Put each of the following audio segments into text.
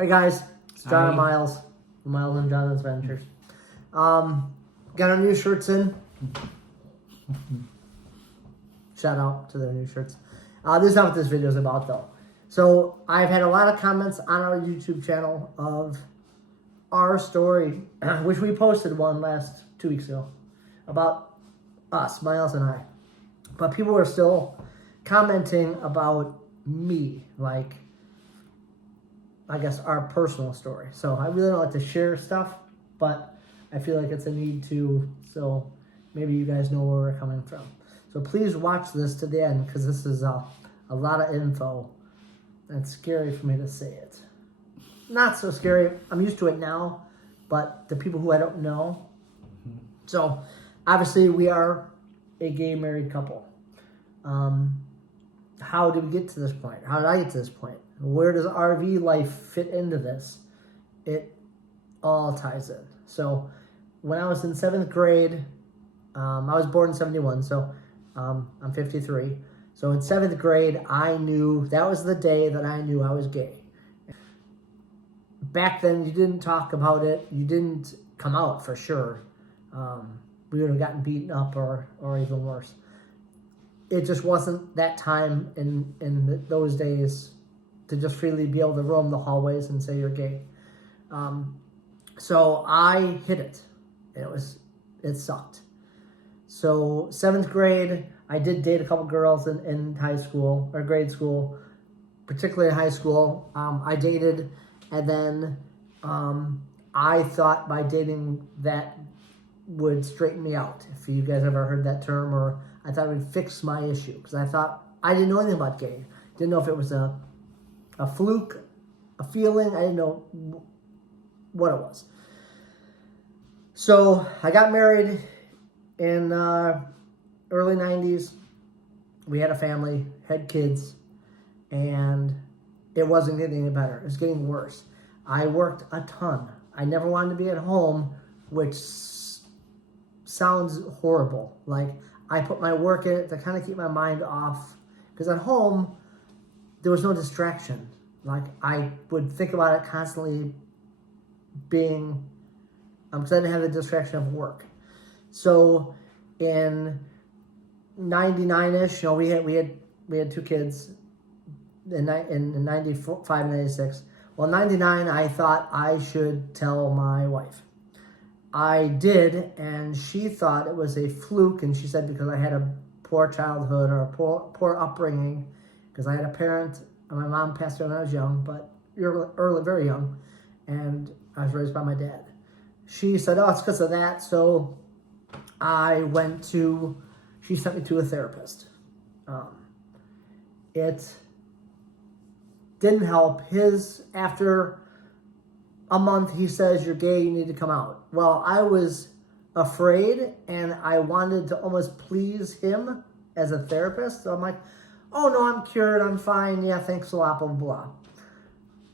Hey guys, it's John Hi. and Miles. Miles and John's Adventures. Got our new shirts in. Shout out to their new shirts. This is not what this video is about though. So I've had a lot of comments on our YouTube channel of our story, which we posted one 2 weeks ago, about us, Miles and I. But people were still commenting about me, like, I guess, our personal story. So I really don't like to share stuff, but I feel like it's a need to, so maybe you guys know where we're coming from. So please watch this to the end, because this is a lot of info, and it's scary for me to say it. Not so scary. I'm used to it now, but the people who I don't know. So obviously we are a gay married couple. How did we get to this point? How did I get to this point? Where does RV life fit into this? It all ties in. So when I was in 7th grade, I was born in 71, so I'm 53. So in 7th grade, I knew, that was the day that I knew I was gay. Back then, you didn't talk about it. You didn't come out for sure. We would have gotten beaten up or even worse. It just wasn't that time in those days to just freely be able to roam the hallways and say you're gay. So I hid it. It sucked. So 7th grade, I did date a couple girls in high school or grade school, particularly in high school. I dated, and then I thought by dating that would straighten me out. If you guys ever heard that term, or I thought it would fix my issue, because I thought I didn't know anything about gay. Didn't know if it was a fluke, a feeling. I didn't know what it was. So I got married in early 90s. We had a family, had kids, and it wasn't getting any better. It was getting worse. I worked a ton. I never wanted to be at home, which sounds horrible. Like, I put my work in it to kind of keep my mind off, because at home there was no distraction. Like, I would think about it constantly being, because I didn't have the distraction of work. So in 99-ish, you know, we had 2 kids in 95 and 96. Well, 99, I thought I should tell my wife. I did, and she thought it was a fluke, and she said because I had a poor childhood or a poor upbringing, because I had a parent, and my mom passed away when I was young, but early, very young, and I was raised by my dad. She said, oh, it's because of that, so she sent me to a therapist. It didn't help. After a month, he says, you're gay, you need to come out. Well, I was afraid, and I wanted to almost please him as a therapist. So I'm like, oh, no, I'm cured, I'm fine, yeah, thanks a lot, blah, blah, blah.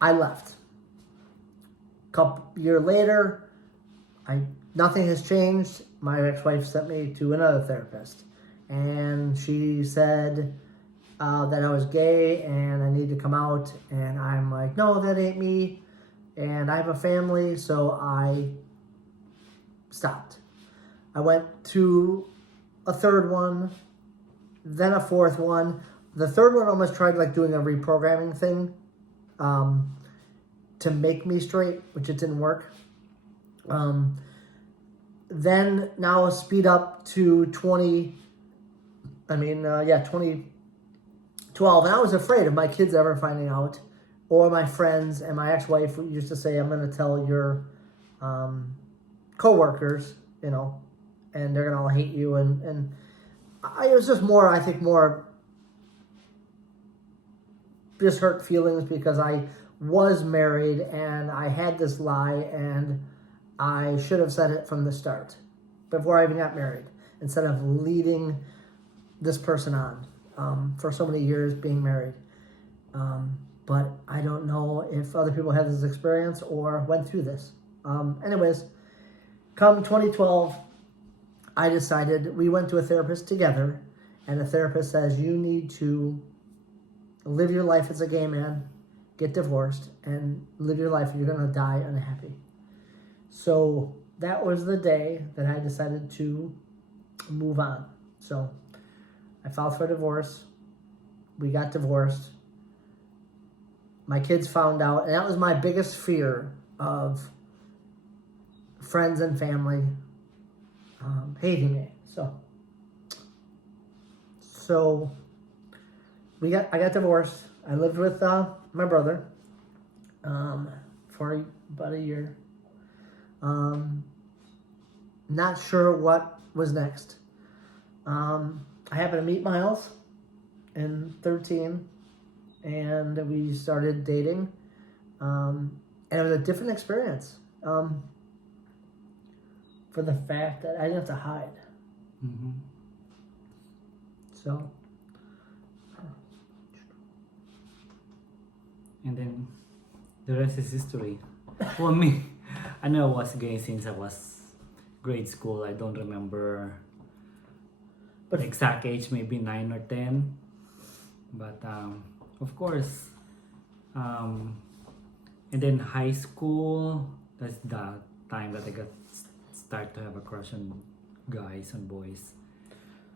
I left. Couple year later, nothing has changed. My ex-wife sent me to another therapist, and she said that I was gay and I need to come out, and I'm like, no, that ain't me, and I have a family, so I stopped. I went to a 3rd one, then a 4th one. The 3rd one almost tried like doing a reprogramming thing to make me straight, which it didn't work. Then now speed up to 2012, and I was afraid of my kids ever finding out, or my friends, and my ex-wife used to say, I'm going to tell your co-workers, you know, and they're going to all hate you, and it was just more, I think, more just hurt feelings, because I was married, and I had this lie, and I should have said it from the start, before I even got married, instead of leading this person on for so many years being married. But I don't know if other people had this experience or went through this. Anyways, come 2012, I decided, we went to a therapist together, and the therapist says, you need to live your life as a gay man get divorced, and live your life. You're going to die unhappy. So that was the day that I decided to move on. So I filed for divorce. We got divorced. My kids found out, and that was my biggest fear of friends and family hating me. So I got divorced. I lived with my brother for about a year. Not sure what was next. I happened to meet Miles in 13, and we started dating. And it was a different experience for the fact that I didn't have to hide. Mm-hmm. So. And then the rest is history. For me, I know I was gay since I was grade school. I don't remember the exact age, maybe 9 or 10. But of course, and then high school, that's the time that I start to have a crush on guys and boys.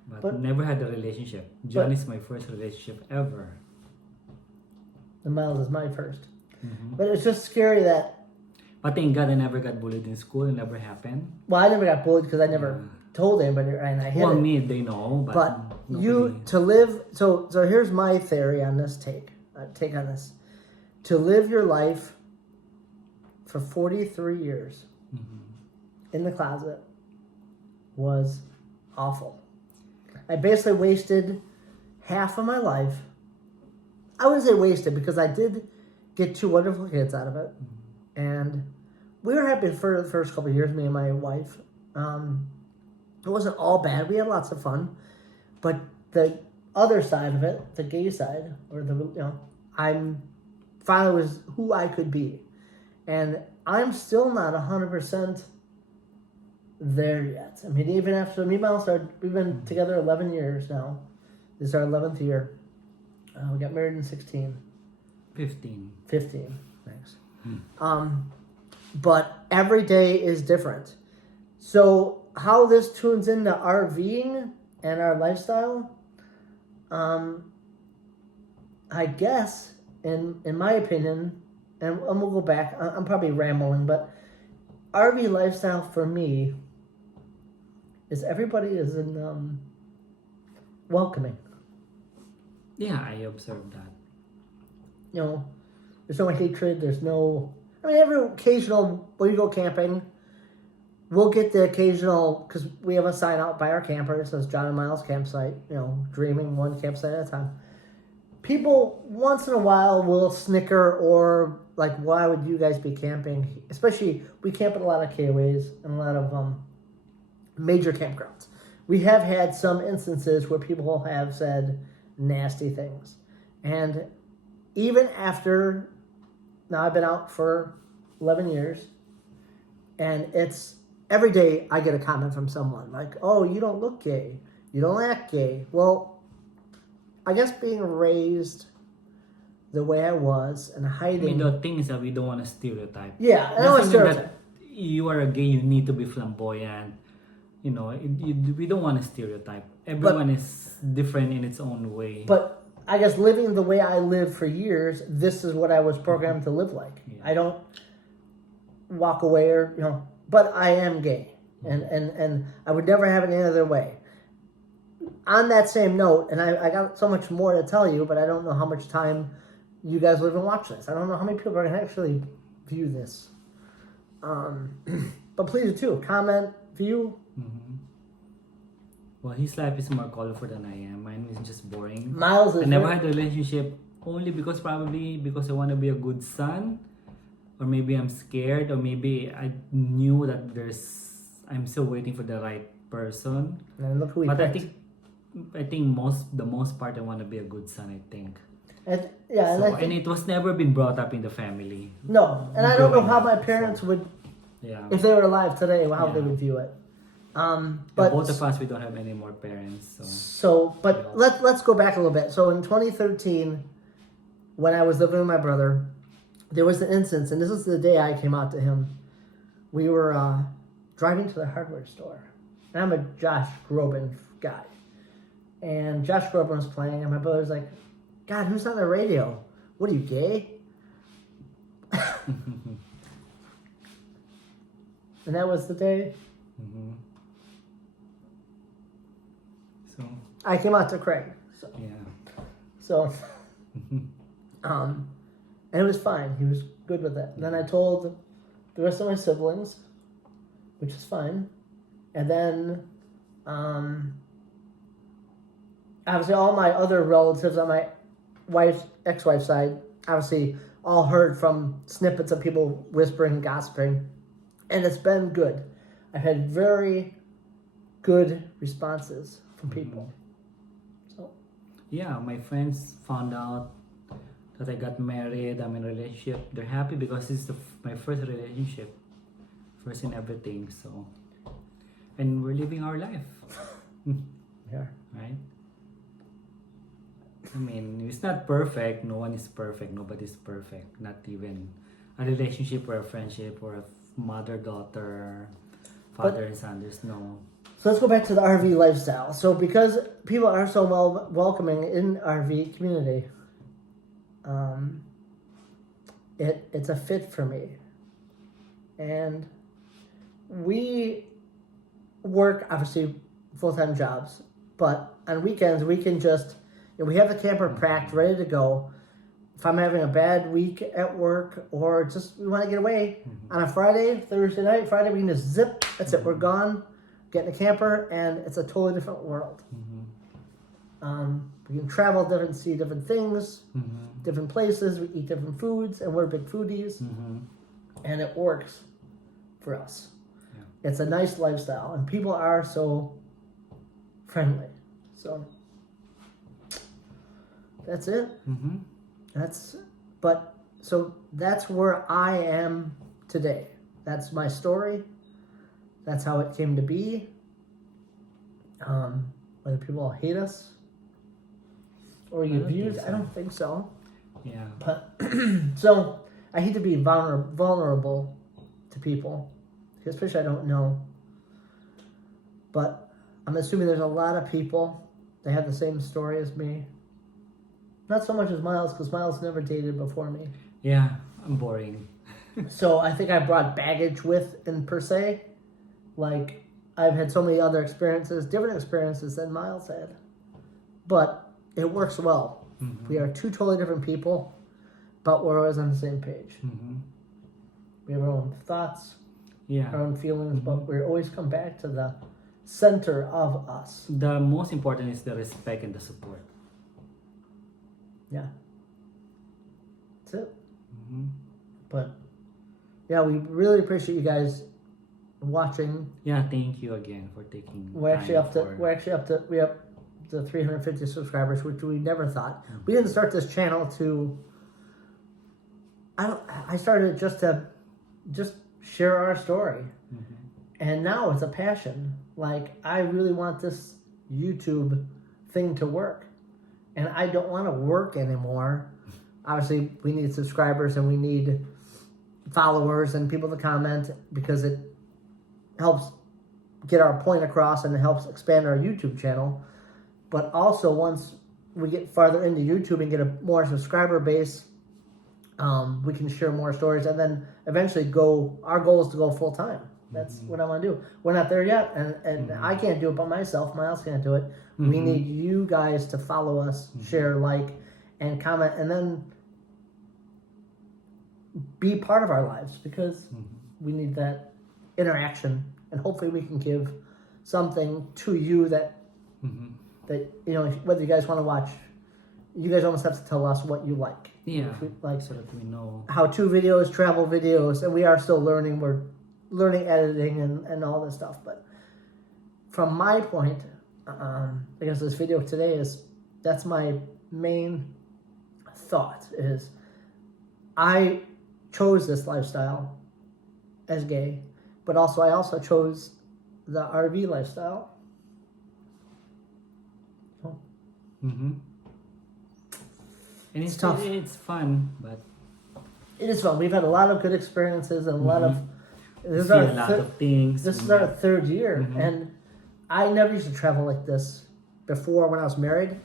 But never had a relationship. John is my first relationship ever. And Miles is my first. Mm-hmm. But it's just scary that... But thank God I never got bullied in school. It never happened. Well, I never got bullied because I never told anybody, and I hid Well, it. me, they know, But nobody... you, to live... So here's my theory on this take on this. To live your life for 43 years in the closet was awful. I basically wasted half of my life. I wouldn't say wasted, because I did get 2 wonderful kids out of it. And we were happy for the first couple of years, me and my wife. It wasn't all bad. We had lots of fun. But the other side of it, the gay side, or I'm finally was who I could be. And I'm still not 100% there yet. I mean, even after me and Miles started, we've been together 11 years now. This is our 11th year. We got married in 16. 15. Thanks. But every day is different. So how this tunes into RVing and our lifestyle, I guess, in my opinion, and we'll go back, I'm probably rambling, but RV lifestyle for me is everybody is in welcoming. Yeah, I observed that. There's no hatred, there's no... I mean, every occasional, when you go camping, we'll get the occasional, because we have a sign out by our camper, it says John and Miles campsite, dreaming one campsite at a time. People, once in a while, will snicker or, like, why would you guys be camping? Especially, we camp at a lot of KOAs and a lot of major campgrounds. We have had some instances where people have said nasty things. And even after, now I've been out for 11 years, and it's every day I get a comment from someone like, oh, you don't look gay, you don't act gay. Well, I guess being raised the way I was and hiding... I mean, the thing is that we don't want to stereotype. Yeah, I don't want to stereotype. You are a gay, you need to be flamboyant. We don't want to stereotype. Everyone is different in its own way. But I guess living the way I lived for years, this is what I was programmed to live like. Yeah. I don't walk away but I am gay. And I would never have it any other way. On that same note, and I got so much more to tell you, but I don't know how much time you guys live and watch this. I don't know how many people are going to actually view this. But please do comment, view. Mm-hmm. Well, his life is more colorful than I am. Mine is just boring. Miles is... I never had a relationship only because I want to be a good son, or maybe I'm scared, or maybe I knew that I'm still waiting for the right person. And look who we but picked. I think the most part I want to be a good son, I think. And it was never been brought up in the family. No, and I don't know how my parents would, if they were alive today, how they would view it. But both of us, we don't have any more parents. But let's go back a little bit. So in 2013, when I was living with my brother, there was an instance, and this is the day I came out to him. We were driving to the hardware store. And I'm a Josh Groban guy. And Josh Groban was playing, and my brother's like, God, who's on the radio? What are you, gay? And that was the day. Mm-hmm. So I came out to Craig. So, yeah. so and it was fine. He was good with it. And then I told the rest of my siblings, which is fine. And then, obviously, all my other relatives on my ex-wife's side, obviously, all heard from snippets of people whispering, gossiping, and it's been good. I've had very good responses from people. So, yeah, my friends found out that I got married. I'm in a relationship. They're happy because it's my first relationship, first in everything. So, and we're living our life. yeah. Right? I mean, it's not perfect. No one is perfect. Nobody's perfect. Not even a relationship or a friendship or a mother-daughter, father and son. There's no. So let's go back to the RV lifestyle. So because people are so welcoming in RV community, it's a fit for me. And we work, obviously, full-time jobs. But on weekends, we can just, we have the camper packed, ready to go. If I'm having a bad week at work or just we want to get away on a Friday, Thursday night, Friday, we can just zip. That's it. We're gone. Get in a camper, and it's a totally different world. We can travel, see different things, different places. We eat different foods, and we're big foodies, and it works for us. Yeah. It's a nice lifestyle, and people are so friendly. So that's it. That's where I am today. That's my story. That's how it came to be. Whether people hate us or your views, I don't think so. Yeah. But so I hate to be vulnerable to people, especially I don't know. But I'm assuming there's a lot of people that have the same story as me. Not so much as Miles, because Miles never dated before me. Yeah, I'm boring. So I think I brought baggage with, in per se. Like, I've had so many other experiences, different experiences than Miles had. But it works well. We are two totally different people, but we're always on the same page. We have our own thoughts, our own feelings, but we always come back to the center of us. The most important is the respect and the support. Yeah. That's it. But, yeah, we really appreciate you guys watching. Yeah, thank you again for taking. We have the 350 subscribers, which we never thought. We didn't start this channel to. I started it just share our story, and now it's a passion. Like, I really want this YouTube thing to work, and I don't want to work anymore. Obviously, we need subscribers and we need followers and people to comment because it helps get our point across and it helps expand our YouTube channel. But also, once we get farther into YouTube and get a more subscriber base, we can share more stories and then eventually our goal is to go full time. That's what I want to do. We're not there yet, and I can't do it by myself. Miles can't do it. We need you guys to follow us, share, like, and comment, and then be part of our lives because we need that interaction, and hopefully we can give something to you that whether you guys want to watch, you guys almost have to tell us what you like. Yeah, like so that we know. How-to videos, travel videos, and we are still learning. We're learning editing and all this stuff. But from my point, I guess this video today that's my main thought is I chose this lifestyle as gay, but I also chose the RV lifestyle. And It's tough. It's fun, but It is fun. We've had a lot of good experiences and a lot of. This is see our a lot of things. This is our third year, Mhm. and I never used to travel like this before. When I was married,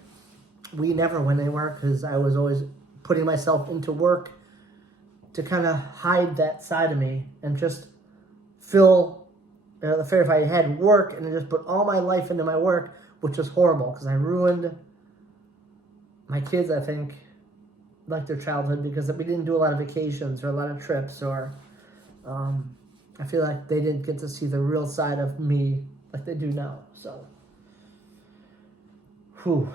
we never went anywhere because I was always putting myself into work to kind of hide that side of me and just fill the fair. If I had work and I just put all my life into my work, which was horrible because I ruined my kids, I think, like their childhood because we didn't do a lot of vacations or a lot of trips or I feel like they didn't get to see the real side of me like they do now. So, whew.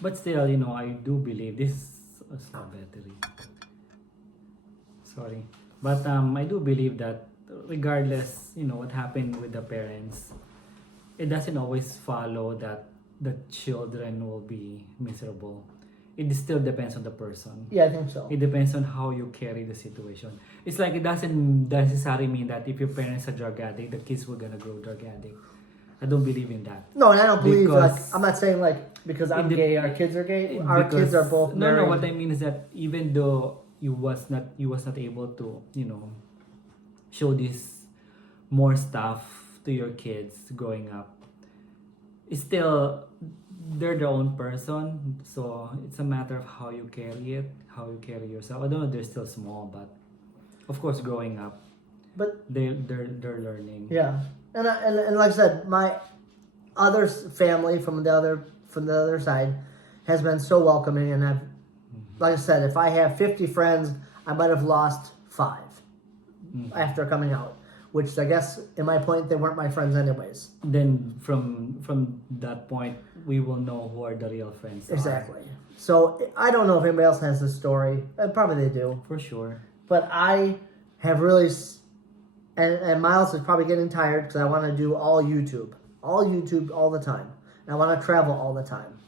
But still, I do believe this is a battery. Sorry. But I do believe that regardless, what happened with the parents, it doesn't always follow that the children will be miserable. It still depends on the person. Yeah, I think so. It depends on how you carry the situation. It's like it doesn't necessarily mean that if your parents are drug addict, the kids were gonna grow drug addict. I don't believe in that. No, and I don't believe Because I'm not saying because I'm gay, our kids are gay. Our because- kids are both married. No. What I mean is that even though you was not able to show this more stuff to your kids growing up, it's still they're their own person, so it's a matter of how you carry it, how you carry yourself. I don't know, they're still small, but of course growing up, But they're learning. yeah, and like I said, my other family from the other side has been so welcoming, and I've like I said, if I have 50 friends, I might have lost 5 after coming out. Which I guess, in my point, they weren't my friends anyways. Then from that point, we will know who are the real friends. Exactly. So I don't know if anybody else has this story. Probably they do. For sure. But I have really, and Miles is probably getting tired because I want to do all YouTube all the time. And I want to travel all the time.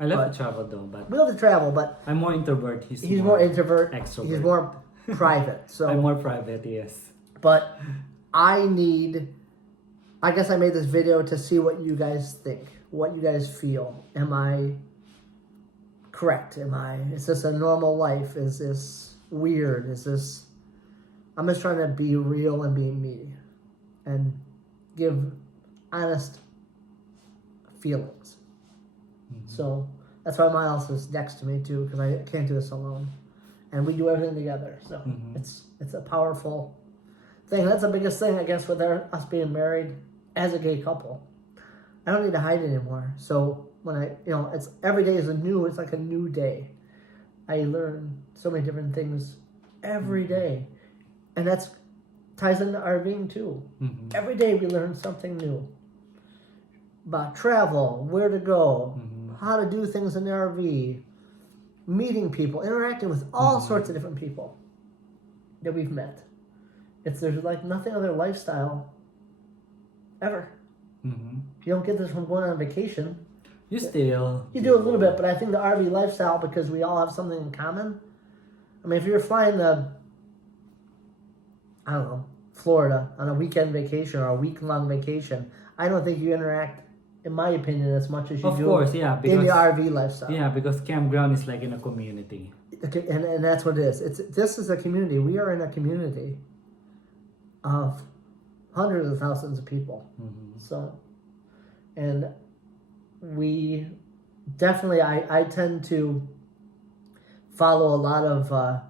I love to travel though, but we love to travel, but I'm more introvert. He's more introvert. Extrovert. He's more private. So I'm more private. Yes. But I guess I made this video to see what you guys think, what you guys feel. Am I correct? Is this a normal life? Is this weird? I'm just trying to be real and be me and give honest feelings. Mm-hmm. So that's why Miles is next to me too, because I can't do this alone. And we do everything together. So it's a powerful thing. That's the biggest thing, I guess, with us being married as a gay couple. I don't need to hide anymore. So when it's every day is it's like a new day. I learn so many different things every day. And that's ties into RVing too. Mm-hmm. Every day we learn something new. About travel, where to go, how to do things in the RV, meeting people, interacting with all sorts of different people that we've met. There's like nothing other lifestyle ever. You don't get this from going on vacation. You do a little bit, but I think the RV lifestyle, because we all have something in common. I mean, if you're flying to, I don't know, Florida on a weekend vacation or a week-long vacation, I don't think you interact, in my opinion, as much as you do in the RV lifestyle. Yeah, because campground is like in a community. And that's what it is. This is a community. We are in a community of hundreds of thousands of people. So, and we definitely, I tend to follow a lot of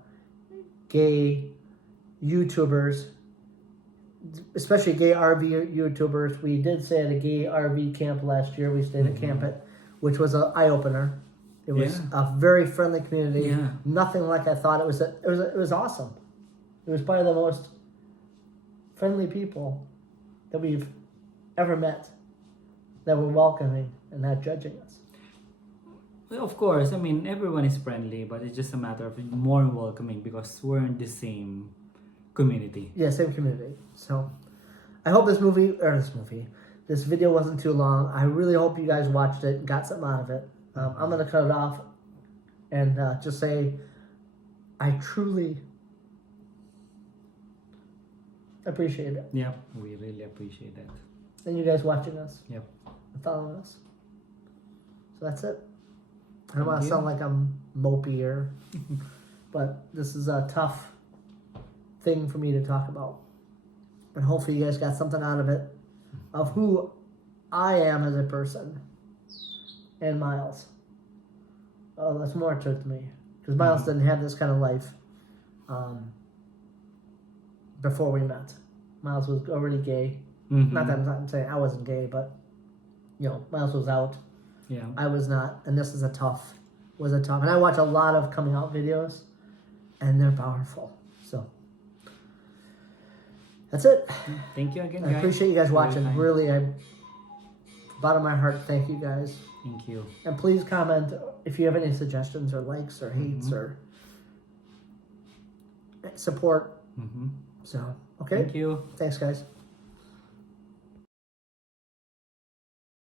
gay YouTubers, especially gay RV YouTubers. We did stay at a gay RV camp last year. We stayed at Camp It, which was an eye-opener. It was a very friendly community. Yeah. Nothing like I thought. It was awesome. It was probably the most friendly people that we've ever met, that were welcoming and not judging us. Well, of course, I mean, everyone is friendly, but it's just a matter of more welcoming because we're in the same community. Yeah, same community. So I hope this video wasn't too long. I really hope you guys watched it and got something out of it. I'm going to cut it off and just say I truly appreciate it. Yep, we really appreciate that. And you guys watching us. Yep. And following us. So that's it. I don't want to sound like I'm mopier. But this is a tough thing for me to talk about. And hopefully you guys got something out of it, of who I am as a person. And Miles. Oh, that's more to it to me. Because Miles didn't have this kind of life before we met. Miles was already gay. Not that I'm saying I wasn't gay, but, Miles was out. Yeah. I was not. And this is a tough. And I watch a lot of coming out videos, and they're powerful. So, that's it. Thank you again, I guys. appreciate you guys watching. Very kind. Really, bottom of my heart, thank you guys. Thank you. And please comment if you have any suggestions or likes or hates or support. So, okay. Thank you. Thanks, guys.